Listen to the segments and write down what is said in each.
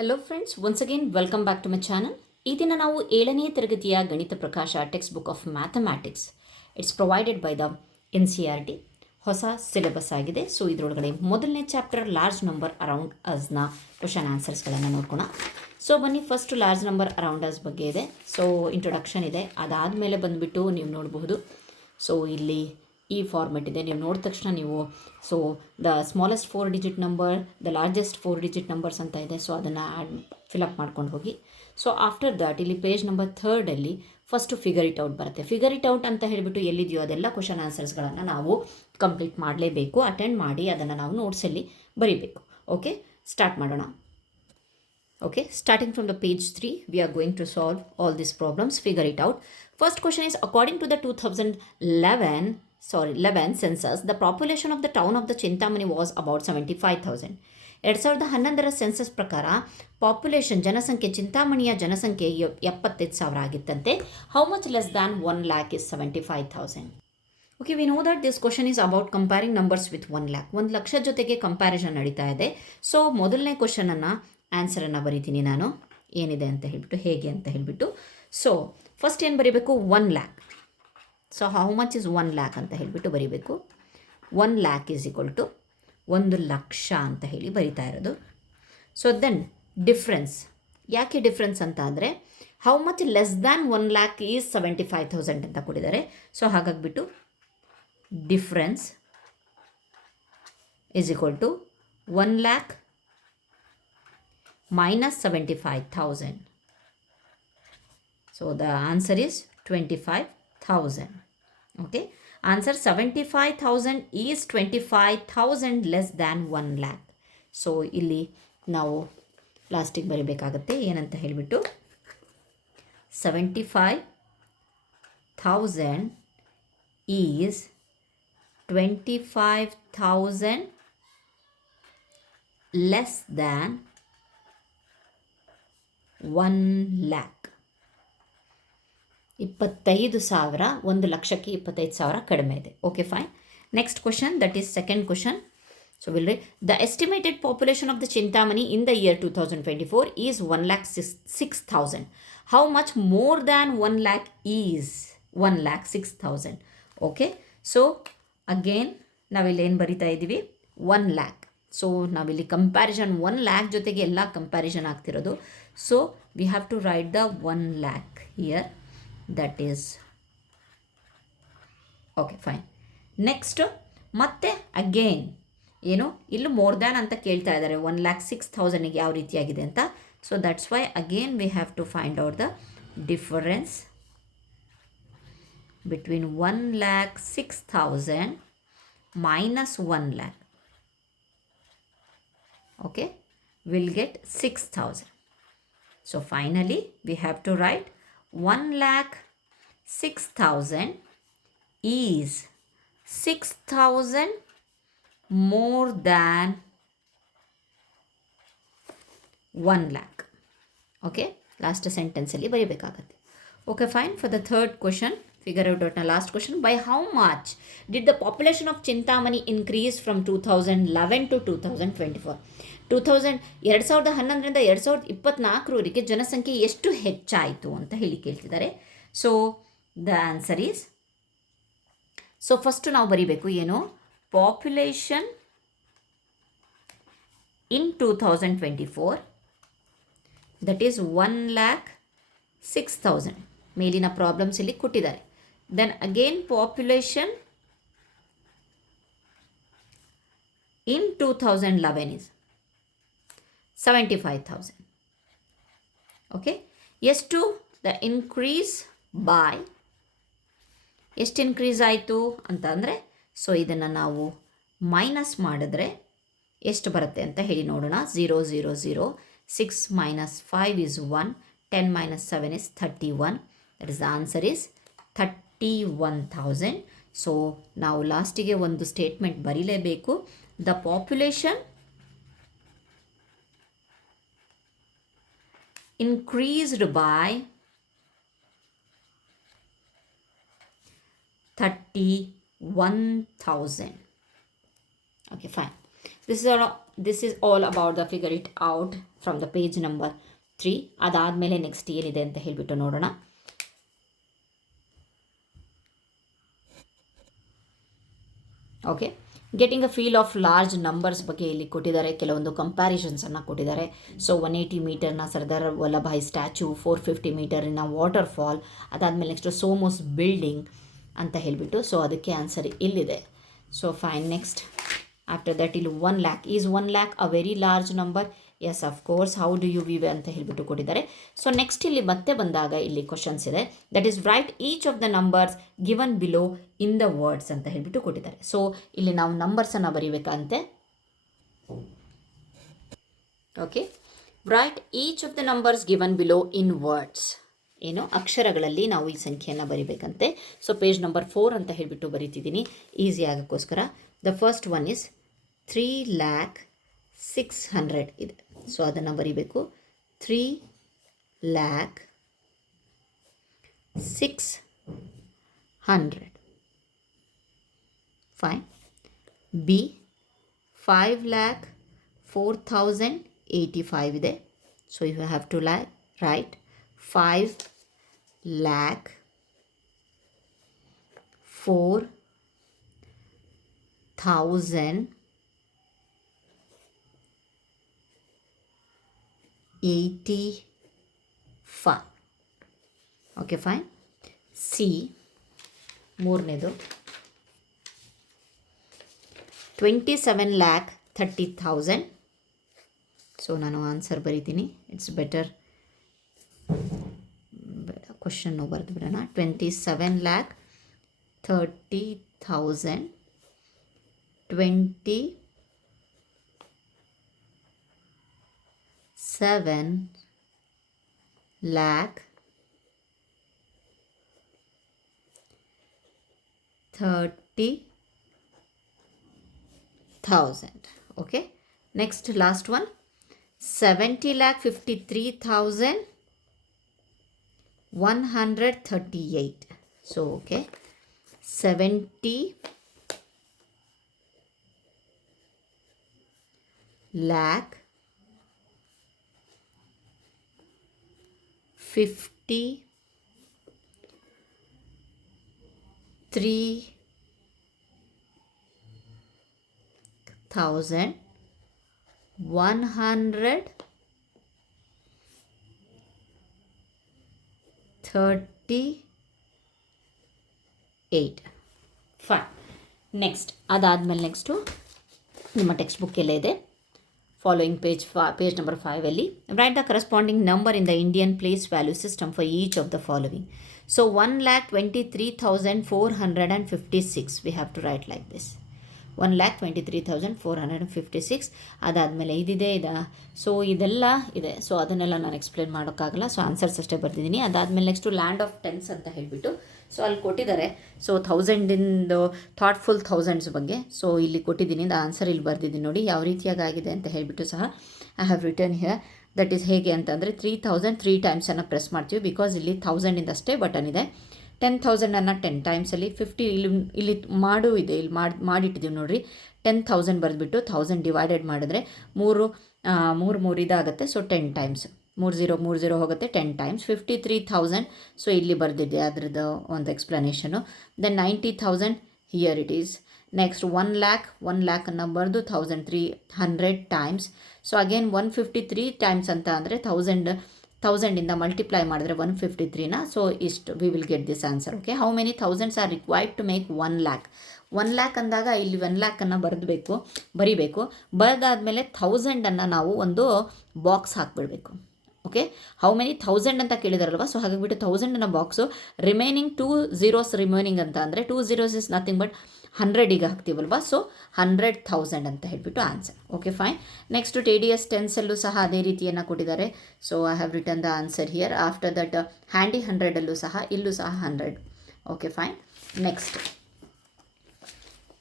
Hello friends, once again welcome back to my channel. ಈ ದಿನ ನಾವು 7ನೇ ತರಗತಿಯ Ganita Prakash textbook of mathematics. It's provided by the NCERT. ಹೊಸ ಸಿಲೆಬಸ್ ಆಗಿದೆ. ಸೊ ಇದರೊಳಗಡೆ ಮೊದಲನೇ ಚಾಪ್ಟರ್ ಲಾರ್ಜ್ ನಂಬರ್ ಅರೌಂಡ್ ಅಸ್ನ ಕ್ವಶನ್ ಆನ್ಸರ್ಸ್ಗಳನ್ನು ನೋಡ್ಕೋಣ. ಸೊ ಬನ್ನಿ, first large number around us ಬಗ್ಗೆ ಇದೆ. ಸೊ ಇಂಟ್ರೊಡಕ್ಷನ್ ಇದೆ. ಅದಾದಮೇಲೆ ಬಂದುಬಿಟ್ಟು ನೀವು ನೋಡಬಹುದು. ಸೊ ಇಲ್ಲಿ ಈ ಫಾರ್ಮೆಟ್ ಇದೆ. ನೀವು ನೋಡಿದ ತಕ್ಷಣ ನೀವು so the smallest 4 digit number, the largest 4 digit numbers ಅಂತ ಇದೆ. ಸೊ ಅದನ್ನು ಫಿಲಪ್ ಮಾಡ್ಕೊಂಡು ಹೋಗಿ. ಸೊ ಆಫ್ಟರ್ ದ್ಯಾಟ್ ಇಲ್ಲಿ page number 3 first figure it out ಬರುತ್ತೆ. ಫಿಗರ್ ಇಟ್ ಔಟ್ ಅಂತ ಹೇಳಿಬಿಟ್ಟು ಎಲ್ಲಿದೆಯೋ ಅದೆಲ್ಲ ಕ್ವಶನ್ ಆನ್ಸರ್ಸ್ಗಳನ್ನು ನಾವು ಕಂಪ್ಲೀಟ್ ಮಾಡಲೇಬೇಕು. ಅಟೆಂಡ್ ಮಾಡಿ ಅದನ್ನು ನಾವು ನೋಟ್ಸಲ್ಲಿ ಬರೀಬೇಕು. ಓಕೆ, ಸ್ಟಾರ್ಟ್ ಮಾಡೋಣ. Okay, starting from the page 3, we are going to solve all these problems. Figure it out. First question is, according to the 11 census, the population of the town of the Chintamani was about 75,000. 2011 census ಪ್ರಕಾರ population ಜನಸಂಖ್ಯೆ ಚಿಂತಾಮಣಿಯ ಜನಸಂಖ್ಯೆ 75,000 ಆಗಿತ್ತಂತೆ. How much less than 1 lakh is 75,000. Okay, we know that this question is about comparing numbers with 1 lakh. 1 lakh ಜೊತೆಗೆ comparison ನಡೀತಾ ಇದೆ. So ಮೊದಲನೇ ಕ್ವಶನನ್ನು ಆನ್ಸರನ್ನು ಬರೀತೀನಿ ನಾನು, ಏನಿದೆ ಅಂತ ಹೇಳಿಬಿಟ್ಟು, ಹೇಗೆ ಅಂತ ಹೇಳಿಬಿಟ್ಟು. ಸೊ ಫಸ್ಟ್ ಏನು ಬರೀಬೇಕು? 1 lakh. So how much is 1 lakh ಅಂತ ಹೇಳಿಬಿಟ್ಟು ಬರೀಬೇಕು. 1 lakh is equal to 1 lakh ಅಂತ ಹೇಳಿ ಬರಿತಾ ಇರೋದು. So then difference. ಯಾಕೆ ಡಿಫ್ರೆನ್ಸ್ ಅಂತ ಅಂದರೆ how much less than 1 lakh is 75,000 ಅಂತ ಕೊಟ್ಟಿದ್ದಾರೆ. ಸೊ ಹಾಗಾಗಿಬಿಟ್ಟು difference is equal to 1 lakh minus 75,000. So the answer is 25,000. Okay, answer 75,000 is 25,000 less than 1 lakh. So ಇಲ್ಲಿ ನಾವು ಲಾಸ್ಟಿಗೆ ಬರೀಬೇಕಾಗತ್ತೆ. ಏನಂತ ಹೇಳಿಬಿಟ್ಟು 75,000 is 25,000 less than 1 lakh. 25,000 1 ಲಕ್ಷಕ್ಕೆ 25,000 ಕಡಿಮೆ ಇದೆ. Okay, fine. Next question, that is second question. So will read the estimated population of the Chintamani in the year 2024 is 1,06,000. How much more than 1 lakh is 1,06,000. Okay, so again ನಾವಿಲ್ಲಿ ಏನು ಬರಿತಾ ಇದ್ದೀವಿ? 1 lakh. So ನಾವಿಲ್ಲಿ comparison 1 lakh ಜೊತೆಗೆ ಎಲ್ಲ comparison ಆಗ್ತಿರೋದು. So we have to write the 1 lakh here. That is okay, fine. Next ಮತ್ತೆ again ಏನು ಇಲ್ಲೂ ಮೋರ್ ದ್ಯಾನ್ ಅಂತ ಕೇಳ್ತಾ ಇದ್ದಾರೆ. 1,06,000ಗೆ ಯಾವ ರೀತಿಯಾಗಿದೆ ಅಂತ. So that's why again we have to find out the difference between 1,06,000 minus 1 lakh. Okay, we'll get 6,000. So finally we have to write 1,06,000 is 6,000 more than 1 lakh. Okay, last sentence ಅಲ್ಲಿ ಬರೀಬೇಕಾಗತ್ತೆ. Okay, fine. For the third question, figure out the last question. By how much did the population of Chintamani increase from 2011 to 2024? 2011ರಿಂದ 2024 ಜನಸಂಖ್ಯೆ ಎಷ್ಟು ಹೆಚ್ಚಾಯಿತು ಅಂತ ಹೇಳಿ ಕೇಳ್ತಿದ್ದಾರೆ. So the answer is, so first ನಾವು ಬರೀಬೇಕು ಏನು? Population in 2024 that is 1,06,000. ಮೇಲಿನ ಪ್ರಾಬ್ಲಮ್ಸ್ ಇಲ್ಲಿ ಕೊಟ್ಟಿದ್ದಾರೆ. Then again population in 2011 is 75,000. Okay, ಎಷ್ಟು ದ ಇನ್ಕ್ರೀಸ್ ಬೈ, ಎಷ್ಟು ಇನ್ಕ್ರೀಸ್ ಆಯಿತು ಅಂತ ಅಂದರೆ, ಸೊ ಇದನ್ನು ನಾವು ಮೈನಸ್ ಮಾಡಿದ್ರೆ ಎಷ್ಟು ಬರುತ್ತೆ ಅಂತ ಹೇಳಿ ನೋಡೋಣ. 0 0 0, 6 minus 5 is 1, 10 minus 7 is 31. That is the answer is 31,000. So ನಾವು ಲಾಸ್ಟಿಗೆ ಒಂದು ಸ್ಟೇಟ್ಮೆಂಟ್ ಬರೀಲೇಬೇಕು. The population increased by 31,000. Okay, fine. This is our this is all about the figure it out from the page number 3. ಅದಾದಮೇಲೆ next ಏನಿದೆ ಅಂತ ಹೇಳಿಬಿಟ್ಟು ನೋಡೋಣ. Okay, getting a feel of large numbers ಬಗ್ಗೆ ಇಲ್ಲಿ ಕೊಟ್ಟಿದ್ದಾರೆ. ಕೆಲವೊಂದು ಕಂಪ್ಯಾರಿಸನ್ಸನ್ನು ಕೊಟ್ಟಿದ್ದಾರೆ. ಸೊ 180 ಮೀಟರ್ನ ಸರ್ದಾರ್ ವಲ್ಲಭಾಯ್ ಸ್ಟ್ಯಾಚ್ಯೂ, 450 ಮೀಟರಿನ ವಾಟರ್ ಫಾಲ್, ಅದಾದಮೇಲೆ ನೆಕ್ಸ್ಟು ಸೋಮೋಸ್ ಬಿಲ್ಡಿಂಗ್ ಅಂತ ಹೇಳಿಬಿಟ್ಟು. ಸೊ ಅದಕ್ಕೆ ಆನ್ಸರ್ ಇಲ್ಲಿದೆ. So fine. Next after that ಇಲ್ಲಿ 1 lakh. Is 1 lakh a very large number? Yes, of course. How do you view ಅಂತ ಹೇಳಿಬಿಟ್ಟು ಕೊಟ್ಟಿದ್ದಾರೆ. ಸೊ ನೆಕ್ಸ್ಟ್ ಇಲ್ಲಿ ಮತ್ತೆ ಬಂದಾಗ ಇಲ್ಲಿ ಕ್ವಶನ್ಸ್ ಇದೆ. That is write each of the numbers given below in the words ಅಂತ ಹೇಳಿಬಿಟ್ಟು ಕೊಟ್ಟಿದ್ದಾರೆ. ಸೊ ಇಲ್ಲಿ ನಾವು ನಂಬರ್ಸನ್ನು ಬರೀಬೇಕಂತೆ. Okay, write each of the numbers given below in words. ಏನು ಅಕ್ಷರಗಳಲ್ಲಿ ನಾವು ಈ ಸಂಖ್ಯೆಯನ್ನು ಬರಿಬೇಕಂತೆ. ಸೊ ಪೇಜ್ ನಂಬರ್ 4 ಅಂತ ಹೇಳಿಬಿಟ್ಟು ಬರೀತಿದ್ದೀನಿ ಈಸಿ ಆಗೋಕ್ಕೋಸ್ಕರ. ದ ಫಸ್ಟ್ ಒನ್ ಇಸ್ 3,600,000 ಇದೆ. ಸೊ ಅದನ್ನು ಬರೀಬೇಕು. 3,600,000. ಫೈನ್. ಬಿ 5,04,085 ಇದೆ. So you have to write 5,04,085. Okay, fine. C ಮೂರನೇದು 27,30,000. ಸೊ ನಾನು ಆನ್ಸರ್ ಬರೀತೀನಿ. ಇಟ್ಸ್ ಬೆಟರ್, ಕ್ವಶನ್ನು ಬರೆದು ಬಿಡೋಣ. 27,30,000. 27,30,000. Okay, next last one 70,53,138. so okay, 53,3,000,138. Fine. Next ಅದಾದಮೇಲೆ ನೆಕ್ಸ್ಟು ನಿಮ್ಮ ಟೆಕ್ಸ್ಟ್ ಬುಕ್ಕೆಲ್ಲ ಇದೆ. Following page number 5 write the corresponding number in the Indian place value system for each of the following. So 1,23,456 we have to write like this. 1,23,456. ಅದಾದಮೇಲೆ ಇದಿದೆ. So ಇದೆಲ್ಲ ಇದೆ. So ಅದನ್ನೆಲ್ಲ ನಾನು ಎಕ್ಸ್ಪ್ಲೇನ್ ಮಾಡೋಕ್ಕಾಗಲ್ಲ. ಸೊ ಆನ್ಸರ್ಸ್ ಅಷ್ಟೇ ಬರ್ತಿದ್ದೀನಿ. ಅದಾದಮೇಲೆ ನೆಕ್ಸ್ಟು ಲ್ಯಾಂಡ್ ಆಫ್ ಟೆನ್ಸ್ ಅಂತ ಹೇಳಿಬಿಟ್ಟು ಸೊ ಅಲ್ಲಿ ಕೊಟ್ಟಿದ್ದಾರೆ. ಸೊ 1000ಇಂದು ಥಾಟ್ಫುಲ್ ಥೌಸಂಡ್ಸ್ ಬಗ್ಗೆ ಸೊ ಇಲ್ಲಿ ಕೊಟ್ಟಿದ್ದೀನಿ. ಆನ್ಸರ್ ಇಲ್ಲಿ ಬರ್ದಿದ್ದೀನಿ ನೋಡಿ ಯಾವ ರೀತಿಯಾಗಿ ಆಗಿದೆ ಅಂತ ಹೇಳಿಬಿಟ್ಟು ಸಹ I have return here. That is ಹೇಗೆ ಅಂತಂದರೆ 3,000 3 ಟೈಮ್ಸನ್ನು ಪ್ರೆಸ್ ಮಾಡ್ತೀವಿ. ಬಿಕಾಸ್ ಇಲ್ಲಿ 1000ಇಂದ ಅಷ್ಟೇ ಬಟನ್ ಇದೆ. 10,000ಅನ್ನು 10 ಟೈಮ್ಸಲ್ಲಿ 50 ಇಲ್ಲಿ ಮಾಡು ಇದೆ. ಇಲ್ಲಿ ಮಾಡಿಟ್ಟಿದ್ದೀವಿ ನೋಡಿರಿ. 10,000 ಬರೆದ್ಬಿಟ್ಟು 1000 ಡಿವೈಡೆಡ್ ಮಾಡಿದ್ರೆ 3 ಇದಾಗುತ್ತೆ. ಸೊ 10 ಟೈಮ್ಸ್ 30 ಹೋಗುತ್ತೆ 10 ಟೈಮ್ಸ್ 53,000. ಸೊ ಇಲ್ಲಿ ಬರೆದಿದ್ದೆ ಅದರದ್ದು ಒಂದು explanation. Then 90,000 here it is. Next 1 ಲ್ಯಾಕನ್ನು ಬರೆದು 1,300 ಟೈಮ್ಸ್. ಸೊ ಅಗೇನ್ 153 ಟೈಮ್ಸ್ ಅಂತ ಅಂದರೆ 1000ಇಂದ ಮಲ್ಟಿಪ್ಲೈ ಮಾಡಿದ್ರೆ 153ನ. ಸೊ ಇಷ್ಟು we will get this answer. Okay, how many thousands are required to make 1 lakh? 1 lakh ಅಂದಾಗ ಇಲ್ಲಿ 1 lakನ್ನು ಬರಿಬೇಕು. ಬರೆದಾದ್ಮೇಲೆ 1000ಅನ್ನು ನಾವು ಒಂದು ಬಾಕ್ಸ್ ಹಾಕ್ಬಿಡ್ಬೇಕು. ಓಕೆ, ಹೌ ಮೆನಿ 1000 ಅಂತ ಕೇಳಿದಾರಲ್ವ. ಸೊ ಹಾಗಾಗಿಬಿಟ್ಟು 1000ನ ಬಾಕ್ಸು ರಿಮೈನಿಂಗ್ 2 zeros ರಿಮೈನಿಂಗ್ ಅಂತ ಅಂದರೆ 2 zeros ಇಸ್ ನಥಿಂಗ್ ಬಟ್ 100 ಈಗ ಹಾಕ್ತೀವಲ್ವ. ಸೊ 100,000 ಅಂತ ಹೇಳಿಬಿಟ್ಟು answer. Okay, fine. Next TDS ಟೆನ್ಸಲ್ಲೂ ಸಹ ಅದೇ ರೀತಿಯನ್ನು ಕೊಟ್ಟಿದ್ದಾರೆ. So I have return the answer here. After that handy 100ಅಲ್ಲೂ ಸಹ ಇಲ್ಲೂ ಸಹ 100. Okay, fine. Next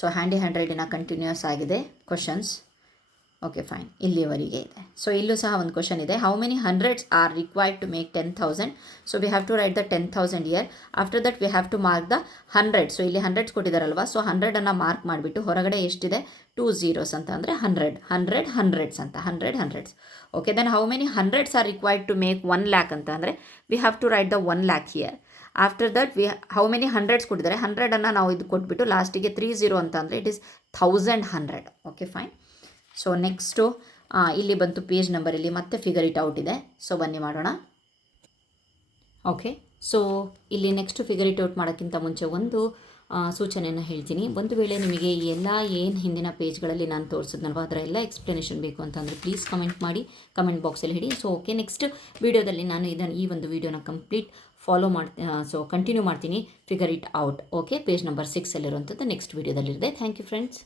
so handy 100 continues ಆಗಿದೆ ಕ್ವಶನ್ಸ್. ಓಕೆ ಫೈನ್, ಇಲ್ಲಿವರೆಗೆ ಇದೆ. ಸೊ ಇಲ್ಲೂ ಸಹ ಒಂದು ಕ್ವಶನ್ ಇದೆ. How many hundreds are required to make 10,000? So we have to write the 10,000 here. After that we have to mark the 100. So ಇಲ್ಲಿ 100 ಕೊಟ್ಟಿದ್ದಾರಲ್ವಾ, so 100 mark ಮಾಡಿಬಿಟ್ಟು ಹೊರಗಡೆ ಎಷ್ಟಿದೆ 2 zeros ಅಂತ ಅಂದರೆ 100 ಹಂಡ್ರೆಡ್ಸ್ ಅಂತ 100 hundreds. Okay, then how many hundreds are required to make 1 lakh ಅಂತ ಅಂದರೆ we have to write the 1 lakh here. After that how many hundreds ಕೊಟ್ಟಿದ್ದಾರೆ, 100 ನಾವು ಇದು ಕೊಟ್ಬಿಟ್ಟು ಲಾಸ್ಟಿಗೆ 30 ಅಂತ ಅಂದರೆ it is 1100. Okay fine. So next ಇಲ್ಲಿ ಬಂತು ಪೇಜ್ ನಂಬರಲ್ಲಿ ಮತ್ತೆ ಫಿಗರ್ ಇಟ್ ಔಟ್ ಇದೆ. ಸೊ ಬನ್ನಿ ಮಾಡೋಣ. ಓಕೆ, ಸೊ ಇಲ್ಲಿ ನೆಕ್ಸ್ಟ್ ಫಿಗರ್ ಇಟ್ ಔಟ್ ಮಾಡೋಕ್ಕಿಂತ ಮುಂಚೆ ಒಂದು ಸೂಚನೆಯನ್ನು ಹೇಳ್ತೀನಿ. ಒಂದು ವೇಳೆ ನಿಮಗೆ ಎಲ್ಲ ಏನು ಹಿಂದಿನ ಪೇಜ್ಗಳಲ್ಲಿ ನಾನು ತೋರಿಸಿದ್ನಲ್ವ ಅದರ ಎಲ್ಲ ಎಕ್ಸ್ಪ್ಲನೇಷನ್ ಬೇಕು ಅಂತಂದರೆ ಪ್ಲೀಸ್ ಕಮೆಂಟ್ ಮಾಡಿ, ಕಮೆಂಟ್ ಬಾಕ್ಸಲ್ಲಿ ಹೇಳಿ. ಸೊ ಓಕೆ, ನೆಕ್ಸ್ಟ್ ವೀಡಿಯೋದಲ್ಲಿ ನಾನು ಈ ಒಂದು ವೀಡಿಯೋನ ಕಂಪ್ಲೀಟ್ ಫಾಲೋ ಸೊ ಕಂಟಿನ್ಯೂ ಮಾಡ್ತೀನಿ figure it out. Okay, page number 6 next ವೀಡಿಯೋದಲ್ಲಿರುತ್ತೆ. Thank you friends.